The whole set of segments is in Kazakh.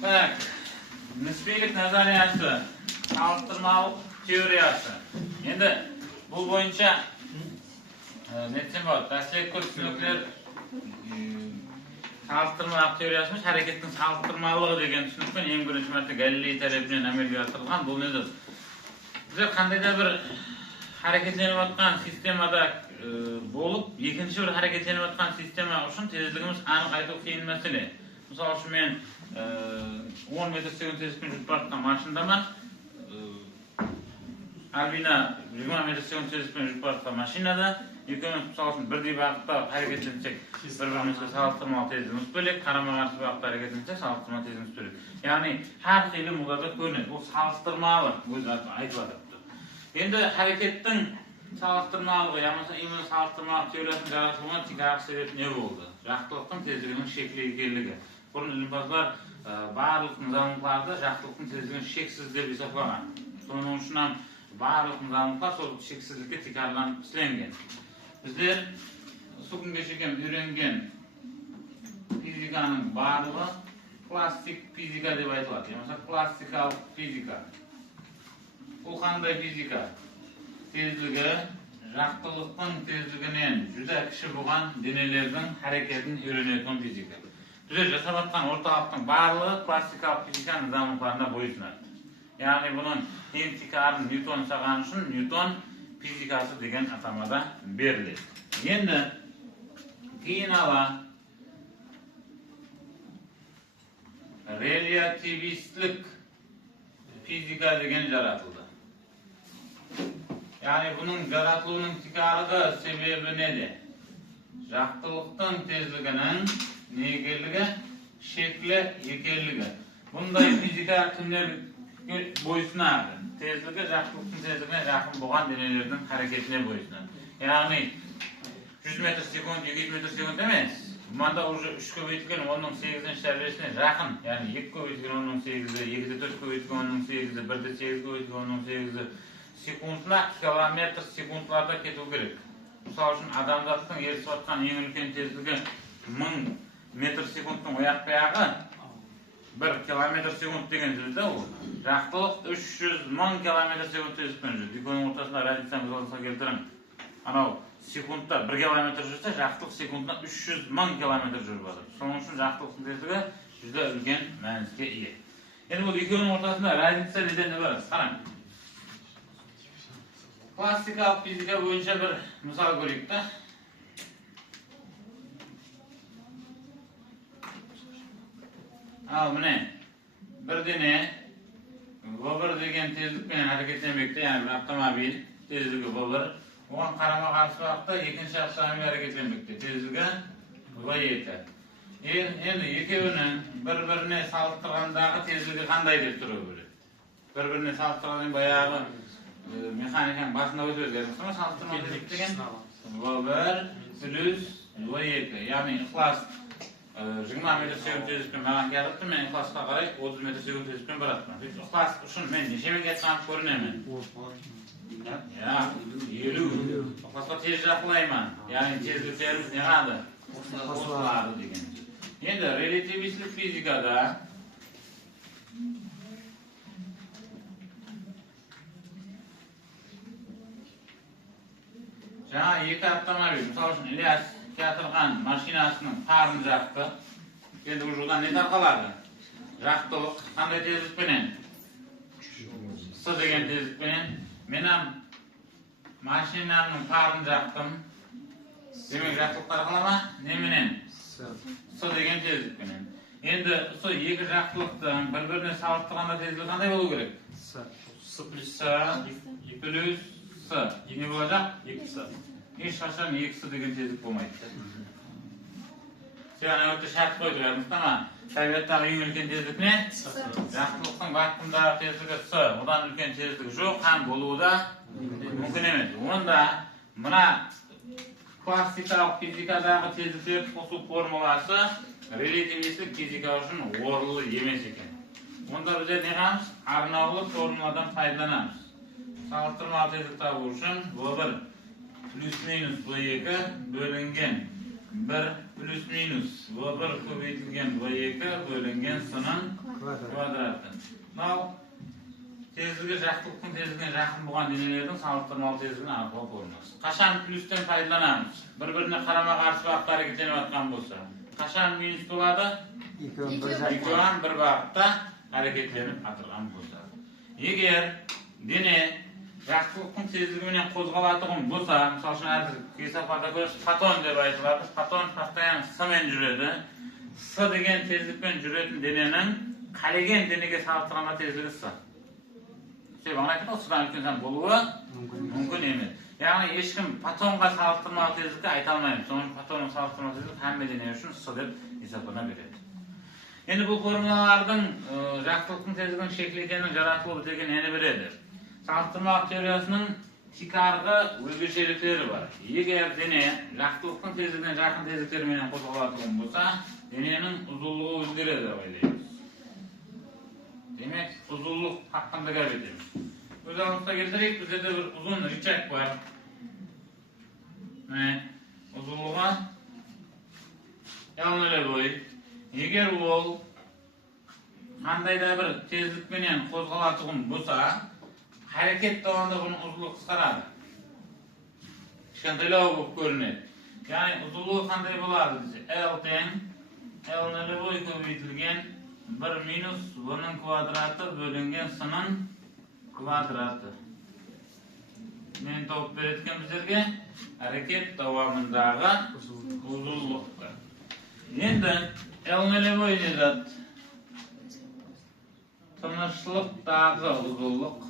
Так, nisbiylik nazariyasi, salqtirmalik teoriyasi. Endi bu bo'yicha netsem bor, dastlabki tushunliklar salqtirmalik teoriyasi, harakatning salqtirmaligi degan tushunlikni eng birinchi marta Galiley tarafidan amalga oshirilgan. Bu nedir? Bizlar qandaydir bir harakatlanayotgan sistemada bo'lib, ikkinchi bir harakatlanayotgan sistema uchun tezligimiz aniq aytib qiyin masala. Misol uchun men 10 metr sekund tezlikda yurib borayotgan mashinadaman. Albina 20 metr sekund tezlikda yurib borayotgan mashinada ikkovimiz misol uchun birdek vaqtda harakatlansak, bir-birimizga salqtirmalik tezligimiz bo'lak, qarama-qarshi vaqtda harakatlansak, salqtirmalik tezligimiz bo'lak. Ya'ni har xil muddada ko'rinadi. Bu salqtirmalik o'zi aytiladi. Endi harakatning salqtirmaligi, ya'ni imon salqtirmalik teoriyasini yaratishga tikariq sebep ne bo'ldi? Yaxtiliqning tezligining shekli ekanligi. Buni ilmibozlar barliq nizomlarda yaxtiliqning tezligini cheksiz deb hisoblagan. Shuning uchun ham barliq nizomlar sol cheksizlikka tikarlanib ishlangan. Bizlar sukungacha o'rgangan fizikaning barlig'i klassik fizika deb aytiladi. Masalan, klassikal fizika. Bu qanday fizika? Tezligi yaxtiliqning tezligidan juda kishi bo'lgan denelerning harakatini o'rganayotgan fizika. Bizlar yasamayotgan o'rtoqlikning barlig'i klassikal fizika nizomlarida bo'ysunadi. Ya'ni buning intikarini Newton saqlanishi uchun Newton fizikasi degan atamada beriladi. Endi keyinala relativistik fizika degan yaratildi. Yani bunun yaratılığının tikarığı sebebi nedir? Yaxtılıqning tezliginin negerligi, shekli ekanligi. Bunday fizika kimlar bo'ysunadi? Tezligi yaxtılıqning tezligine yaqin bo'lgan denelerning harakatine bo'ysunadi. Ya'ni 100 metr sekund, 200 metr sekund emas. Bunda уже 3 ko'paytirgan 10.8 şerbesine yaqin. Yani 2 ko'paytirgan 10.8, 2 4 ko'paytirgan 10.8, 1 8 ko'paytirgan 10.8 sekundlar, kilometr sekundlarda ketib kerak. Misol uchun odamzodning erishayotgan eng ulkan tezligi 1000 metr sekundning oyoq-oyog'i 1 kilometr sekund degan so'zda u. Yaxtiliq 300.000 kilometr sekund tezlikda yuradi. Ikkovining o'rtasida radiatsiyani misolga keltiraman. Ana sekundda 1 kilometr yursa, yaxtiliq sekundda 300.000 kilometr yurib boradi. Shuning uchun yaxtiliqning tezligi juda ulkan ma'noga ega. Endi bu ikkovining o'rtasida radiatsiya nedan iborat? Qarang. Klassikal fizika bo'yicha bir misol ko'raylik-da. Mana bir dena v1 degan tezlik bilan harakatlanmoqda, ya'ni bir avtomobil tezligi v1, unga qarama-qarshi vaqtda ikkinchi avtomobil harakatlanmoqda, tezligi v2. Endi ikkovining bir-birini solishtirgandagi tezligi qanday deb turadi? Bir-birini solishtirganda boyagi mexanikanın başında o'zgargan. Sonra salqtirmalik degan v1 plus v2. Ya'ni ixlos 20 metr sekund tezlikda menga kelibdi, men ixlosga qaray 30 metr sekund tezlikda boraman. Ixlos uchun men necha ming ketganini ko'rinaman. Ya, 50. Ixlosga tezroq qilayman. Ya'ni tezliklarimiz neqadi? O'zlari degan. Endi relativistik fizikada жаңа екі автомобиль, мысалы үшін Ильяс келтірген машинасының парын жақты. Енді бұл жолдан не тарқалады? Жақтылық қандай тезлікпенен? С деген тезлікпенен. Менің машинамның парын жақтым. Демек жақтылық тарқалама? Неменен? С деген тезлікпенен. Енді сол екі жақтылықтың бір-біріне салыстырғанда тезлігі қандай болу керек? С плюс С. Не bo'lacak? 2S. Ешқашан 2S degan tezlik bo'lmaydi. Sen o'ta shart qo'ydiramiz, tamam. Tabiatdagi eng ulkan tezlik ne? Yaxtiliqning vaqtidagi tezligi S. Undan ulkan tezlik yo'q, ham bo'luvda mumkin emas. Unda mana klassikal fizikadagi tezliklar qo'shib formulasi relativistik fizika uchun o'rinli emas ekan. Unda biz ne qilamiz? Arnavli formuladan foydalanamiz. Salqtirmalik tezlik topish uchun v1 plus minus v2 bo'lingan 1 plus minus v1 көбейтілген v2 бөлінген s-ның квадраты. Мынау тезлігі жақтылықтың тезлігіне жақын болған денелердің салыстырмалы тезлігін арқылы көрінеміз. Қашан плюстен пайдаланамыз? Бір-біріне қарама-қарсы бағытта әрекеттеніп жатқан болса. Қашан минус болады? Екеуі бір бағытта әрекеттеніп жатқан болса. Егер дене жақтылықтың тезлігімен қозғалатұғын болса, мысалы үшін әзір кесапада көріс фотон деп айтылады. Фотон постоянно с-мен жүреді. С деген тезлікпен жүретін дененің қалеген денеге салыстырғанда тезлігі с. Бағана айтты ғой, с-дан үлкен сан болуы мүмкін емес. Яғни ешкім фотонға салыстырмалы тезлікті айта алмаймыз. Соның фотонның салыстырмалы тезлігі әмме дене үшін с деп есептана береді. Енді бұл формулалардың жақтылықтың тезлігінің шекілі екенін жаратылуы деген нені береді? Салыстырмалық теориясының тикарғы өзгешеліктері бар. Егер дене жақтылықтың тезлігіне жақын тезліктермен қозғалатын болса, дененің ұзынлығы өзгереді деп ойлаймыз. Демек, ұзынлық хақында гәп етеміз. Өз алдымызға келтірейік, бізде бір ұзын рычаг бар. Ұзынлығы L0 егер ол қандай да бір тезлікпенен қозғалатұғын болса, әрекет davamında бұның ұзынлығы қысқарады. Кішкентайлау болып көрінеді. Яғни ұзынлығы қандай болады десе? L тең L0 көбейтілген 1 минус v-ның квадраты бөлінген s-ның квадраты. Мен тауып береткен біздерге әрекет davamınдағы ұзынлықты. Енді L0 не зат? Тыныштылықтағы ұзынлық.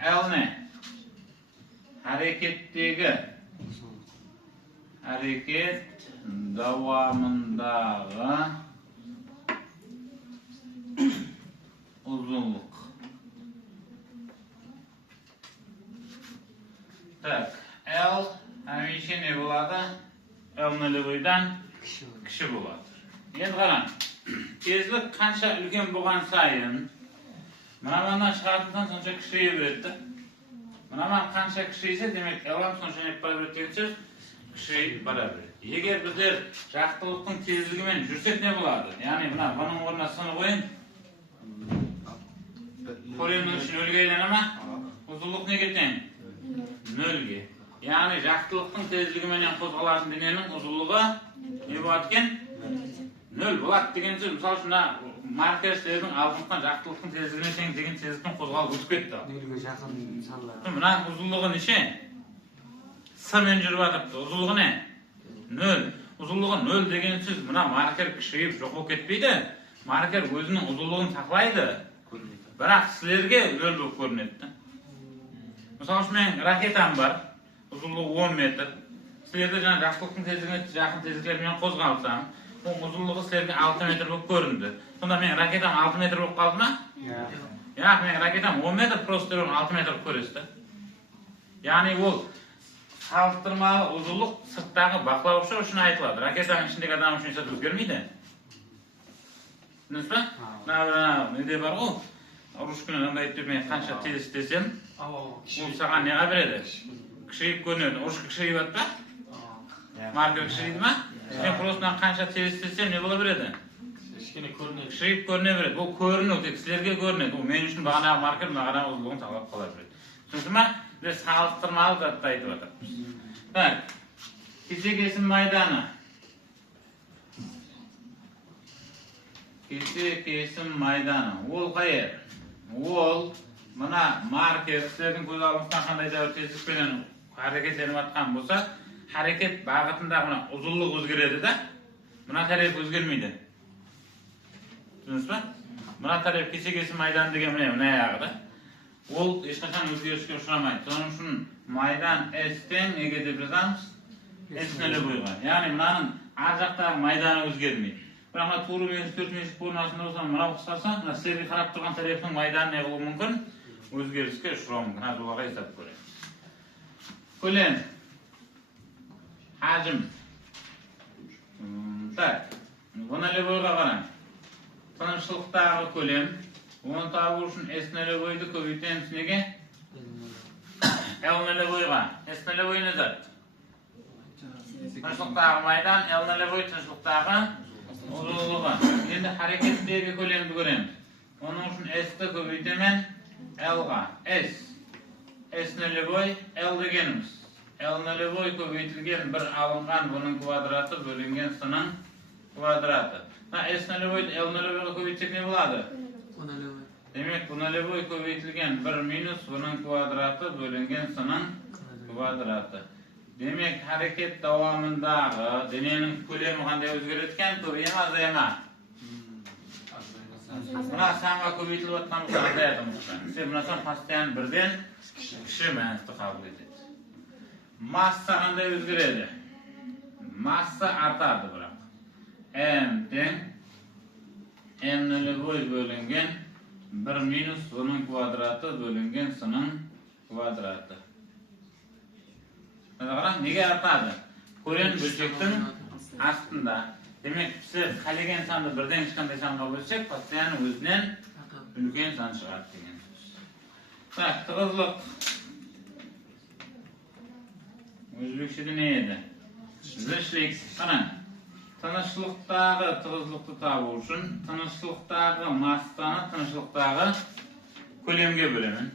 L ne? Hareketteki hareket davamındağı uzunluk. Так, L hemşe ne болады? L0'dan kişi болады. Енді қараң, тезлік қанша үлкен болған сайын мынаманнан шығатындан сонша кішірейе береді. Мынаман қанша кішірейсе, демек L-ам сонша не бара береді деген сөз, кішірейіп бара береді. Егер біздер жақтылықтың тезлігімен жүрсек не болады? Яғни мына бұның орнына с-ны қойын. Көлемнің үшін нөлге айлана ма? Ұзынлық неге тең? Нөлге. Яғни жақтылықтың тезлігімен қозғалатын дененің ұзынлығы не болады екен? Нөл болады деген сөз. Мысалы үшін маркершілердің алдыңыздан жақтылықтың тезлігіне тең деген тезліктің қозғалып өтіп кетті. Нөлге жақын мысалы. Мына ұзынлығы неше? С-мен жүріп жатыпты. Ұзынлығы не? Нөл. Ұзынлығы нөл деген сөз мына маркер кішірейіп жоқ болып кетпейді. Маркер өзінің ұзынлығын сақлайды. Бірақ сілерге нөл болып көрінеді. Мысалы үшін мен ракетам бар. Ұзынлығы 10 метр. Сілерде жаңа жақтылықтың тезлігіне жақын тезліктермен қозғалсам, ол ұзынлығы сілерге 6 метр болып көрінді. Сонда мен ракетам 6 метр болып қалды ма? Яғни мен ракетам 10 метр, просто 6 метр көресті. Яғни ол салыстырмалы ұзынлық сырттағы бақылаушы үшін айтылады. Ракетаның ішіндегі адам үшін есе өзгермейді. Түсінесіз ба? Неде бар ғой? Ұрышкүні аңдайды деп мен қанша тез істесем, ол саған неға береді? Кішірейіп көрінеді. Ұрышқы кішірейіп өтті ба? Маркер кішірейді ма? Мен просто қанша тез істесем не бола береді? Кішірейіп көріне береді. Ол көріну, тек сілерге көрінеді. Ол мен үшін бағанағы маркер мағанағы ұзынлығын сақлап қала береді. Түсінесіз ма? Біз салыстырмалы затты айтып жатырмыз. Так, кесекесін майданы. Кесекесін майданы. Ол қайыр? Ол мына маркер сілердің көз алдыңыздан қандай да бір тезлікпенен әрекетленіп жатқан болса, әрекет бағытында мына ұзынлық өзгереді да, мына тариф өзгермейді. Түсінесіз ба? Мына тариф кесекесін майдан деген мына аяғы да. Ол ешқашан өзгеріске ұшырамайды. Соның үшін майдан S-тен неге деп жазамыз? S-нөлі қойған. Яғни мынаның ар жақтағы майданы өзгермейді. Бірақ мына туры меншік, төрт меншік формасында болса, мынау қысқарса, мына сілерге қарап тұрған тарифтің майданы не болуы мүмкін? Өзгеріске ұшырауы мүмкін. Аз оларға есеп көреміз. Көлем. Хажым. Так. Бұны лебойға қараң. Тыныштылықтағы көлем. Onu табу үшін S нөлевойды көбейтеміз неге? L нөлевойға. S нөлевой не зат? Тыныштықтағы майдан, L нөлевой тыныштықтағы ұзылығы. Енді харекеттегі көлемді көреміз. Оның үшін S-ті көбейтемен L-ға. S нөлевой L дегеніміз. L нөлевой көбейтілген бір алынған бұның квадраты бөлінген сының квадраты. S нөлевойды L нөлевойға көбейтсек не болады? Демек, bu нөлевой көбейтілген бір минус бұның квадраты бөлінген сының квадраты. Демек, харекет дауамындағы дененің көлемі қандай өзгереткен? Көбейе ма, азая ма? Мына санға көбейтіліп отқан бұлар азаяды мұқтан. Мына сан постоянно бірден кіші мәністі қабыл етеді. Масса қандай өзгереді? Масса артады бірақ. M тең M нөлевой бөлінген 1 минус бұның квадраты бөлінген сының квадраты. Неге артады? Көлем бөлшектің астында. Демек, біз қалеген санды бірден кішкентай санға бөлсек, постоянно өзінен үлкен сан шығады деген сөз. Так, тығызлық. Өзбекшеде не еді? Зішлік. Қараң. Тыныштылықтағы тығызлықты табу үшін тыныштылықтағы массаны тыныштылықтағы көлемге бөлемін.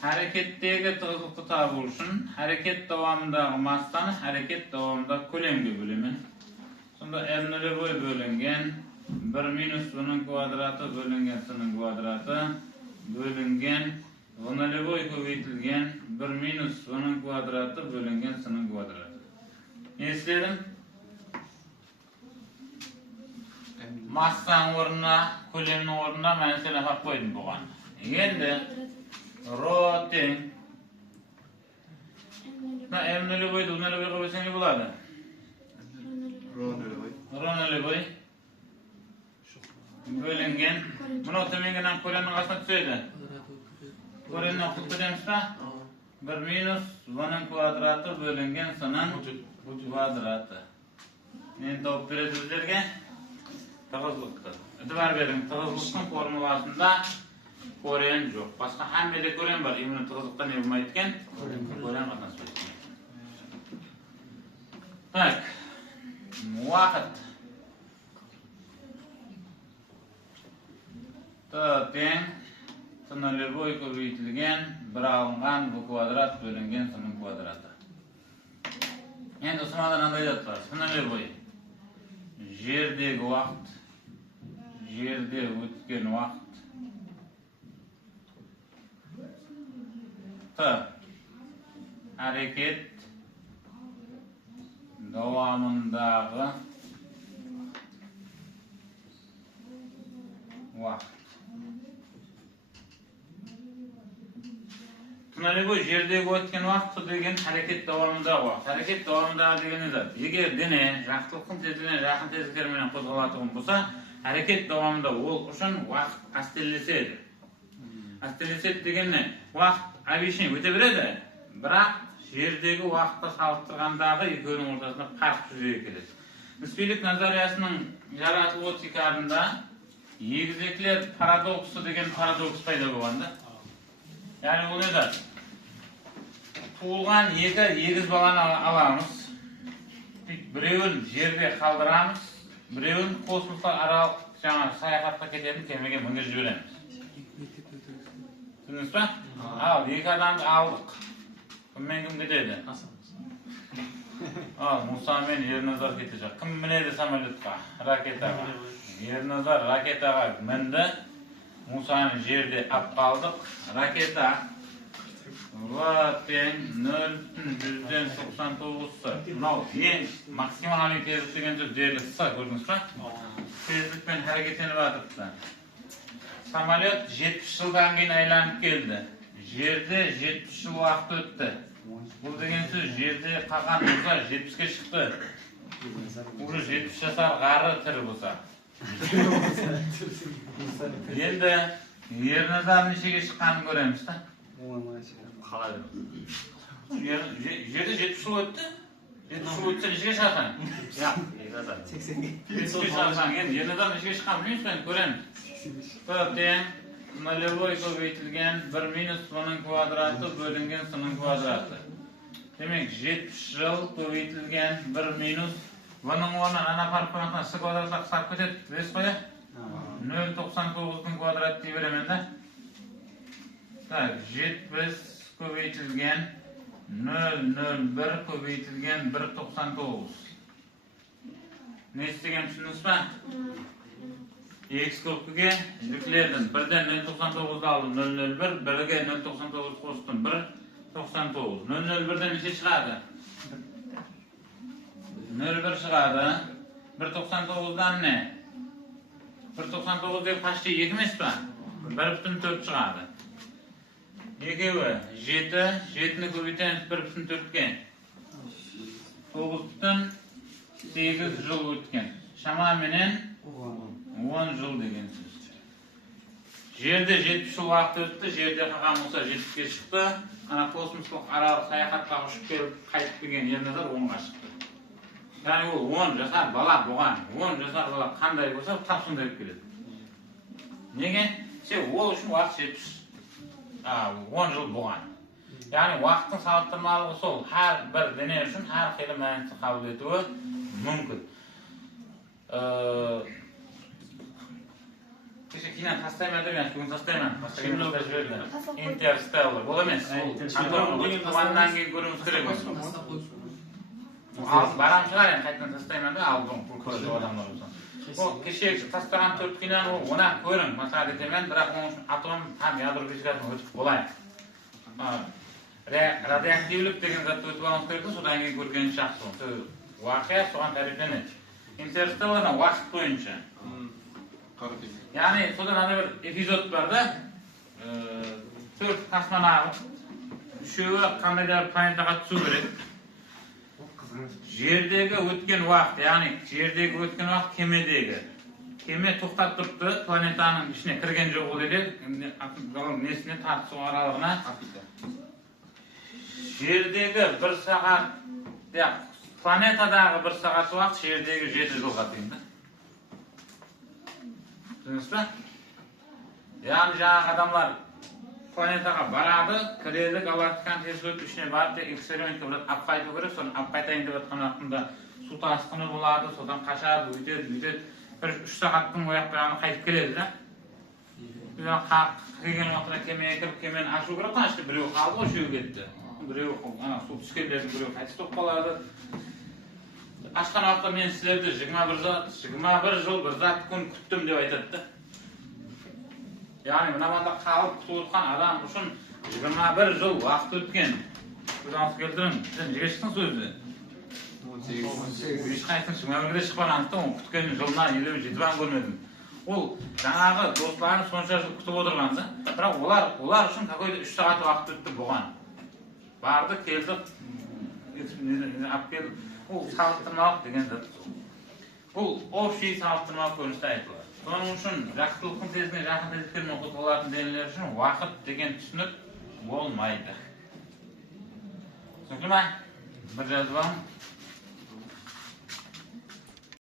Харекеттегі тығызлықты табу үшін харекет давамындағы массаны харекет давамындағы көлемге бөлемін. Сонда M нөлевой бөлінген 1 минус бұның квадраты бөлінген сының квадраты бөлінген V нөлевой көбейтілген 1 минус бұның квадраты бөлінген сының квадраты. Не істедім? Массаның орнына, көлемнің орнына мәнісін апап қойдым бұған. Енді, ро тең. M нөлевойды, U нөлевойға бөлсең не болады? Ро нөлевой. Бөлінген. Мұнау төменгенен көлемнің қасына түседі. Көлемнің құт көреміз ба? 1 минус бұның квадраты бөлінген сының квадраты. Нені тауып береді өздерге? Тығызлықты. Үтібар бердің, тығызлықтың формуласында корен жоқ. Басқа әмбеде корен бар. Именно тығызлықта не болмайды екен? Корен қатынаспайды. Так, уақыт. Тең, нөлевой көбейтілген, бір алынған бұл квадрат бөлінген сының квадраты. Енді ұсымадан андай зат бар. Нөлевой. Жердегі уақыт. Жерде өткен уақыт. Hareket davamınдағы уақыт. Нөлевой жердегі өткен уақыты деген hareket davamınдағы уақыт. Hareket davamınдағы деген не зат? Егер дене жақсылықтың тезілігіне жақын тезіліктермен қозғалатығын болса, hareket davamında ол үшін уақыт астелеседі. Астелеседі деген не? Уақыт объяснение өте береді, бірақ жердегі уақытта салыстырғандағы екеуінің ортасында farq жүзеге келеді. Нысбилік назариясының жаратылу оптикасында егіздекілер парадоксы деген парадокс пайда болғанда. Яғни ол не зат? Туылған екі егіз баланы аламыз. Біреуін жерде қалдырамыз, біреуін космосқа аралық жаңа саяхатқа кететін кемеге мінгізіп жібереміз. Түсіндіңіз ба? Ал, екі адамды алдық. Кіммен кім кетеді? Ал, Мұса мен Ерназар кетеді. Кім мінеді самолетқа? Ракетаға. Ерназар ракетаға мінді. Мұсаны жерде ап қалдық. Ракета тең 0,99-сы. Мынау ең максималный тезлік деген сөз дерлік С, көрдіңіз ба? Тезлікпен әрекеттеніп жатырды. Самолет 70 жылдан кейін айланып келді. Жерде 70 жыл уақыт өтті. Бұл деген сөз жерде қалған болса 70-ке шықты. Уже 70 жасар ғары тірі болса. Енді Ерназар нешеге шыққанын көреміз та? Жерде 70 жыл өтті. 70 жыл өтсе нешеге шыққан? 80-ге. 80-ге шыққан. Ерназар нешеге шыққан білмейміз бен көреміз. nolevой көбейтілген 1 минус v-ның квадраты бөлінген s-ның квадраты. Демек, 70 жыл көбейтілген 1 минус v-ның орнынан ана парып қойғанда s квадратқа қысқарып кетеді. Білесіз ғой? 0,99-ның квадраты дей беремін да. Так, 70 көбейтілген 0,01 көбейтілген 1,99. Не істеген түсіндіңіз ба? X көпкіге жүклердім. Бірден 0,99 алдым 0,01, бірге 0,99 қостым 1,99. 0,01-ден неше шығады? 0,1 шығады. 1,99-дан не? 1,99 деп қашты 2 емес па? 1,4 шығады. Екеуі 7, 7-ні көбейтеміз 1,4-ге. 9,8 жыл өткен. Шамаменен 10 жыл деген сөз. Жерде 70 жыл уақыт өтті, жерде қалған болса 70-ке шықты. Ана космостық аралық саяхатқа ұшып келіп қайтып келген ерназар 10-ға шықты. Яғни ол 10 жасар бала бұған, 10 жасар бала қандай болса, тап сондай келеді. Неге? Ол үшін уақыт 10 жыл бұған. Яғни уақыттың салыстырмалығы сол, әр бір дене үшін әр қилы мәнісі қабыл етуі мүмкін. Кеше кино тастаймын деп, бүгін тастаймын. Интерстеллар. Ол емес. Туғаннан кейін көруіміз керек. Барам шығар, қайтадан тастаймын деп, алдым көріп адамдар болсын. Кеше тастаған 4 киноны оны көрің, масақ етемін, бірақ оның үшін атом там ядро физикасын өтіп болайық. Радиоактивлік деген затты өтіп алыңыз керек, содан кейін көрген жақсы. Уақия соған тәріпленеді. Интерстеллардан уақыт бойынша. Яғни, содан ана бір эпизод бар да, 4 космонавт, үшеуі қандай да планетаға түсу керек. Жердегі өткен уақыт, яғни жердегі өткен уақыт кемедегі. Кеме тоқтап тұрды, планетаның ішіне кірген жоқ ол еді, несіне тартысу аралығына. Жердегі 1 сағат, планетадағы 1 сағат уақыт жердегі 7 жылға дейін. Түсініңіз ба? Яғни жаңағы адамлар планетаға барады, кіреді, галактиканың тесіліп ішіне барып, экспериментке біріп ап қайту керек, соны ап қайтайын деп жатқан уақытында су тасқыны болады, содан қашады, өйтеді. 3 сағаттың ояқтағаны қайтып келеді да. Келген уақытына кемеге кіріп, кемені ашу керек, қашты біреу қалды, үшеу кетті. Біреу су түскендердің біреу қайтыс топ қалады. Ашқан уақытта мен сіздерді 21 жыл бір зат күн күттім деп айтады да. Яғни мынаманда қалып күтіп отқан адам үшін 21 жыл уақыт өткен. Көзіңіз келтірін, сен жеге шықтың сөзді. Ешқайсың 21-де шықпағандықтан ол күткен жылына 57 көрмедім. Ол жаңағы достарын сонша жыл күтіп отырған да. Бірақ олар үшін какой-то 3 сағат уақыт өтті бұған. Барды, келді, ап келді. Ол салыстырмалық деген зат. Бұл общий салыстырмалық көріністі айтылады. Соның үшін жақсылықтың тезіне жақын тезіктермен оқытып олардың денелер үшін уақыт деген түсінік болмайды. Түсінікті ма? Бір жазып алың.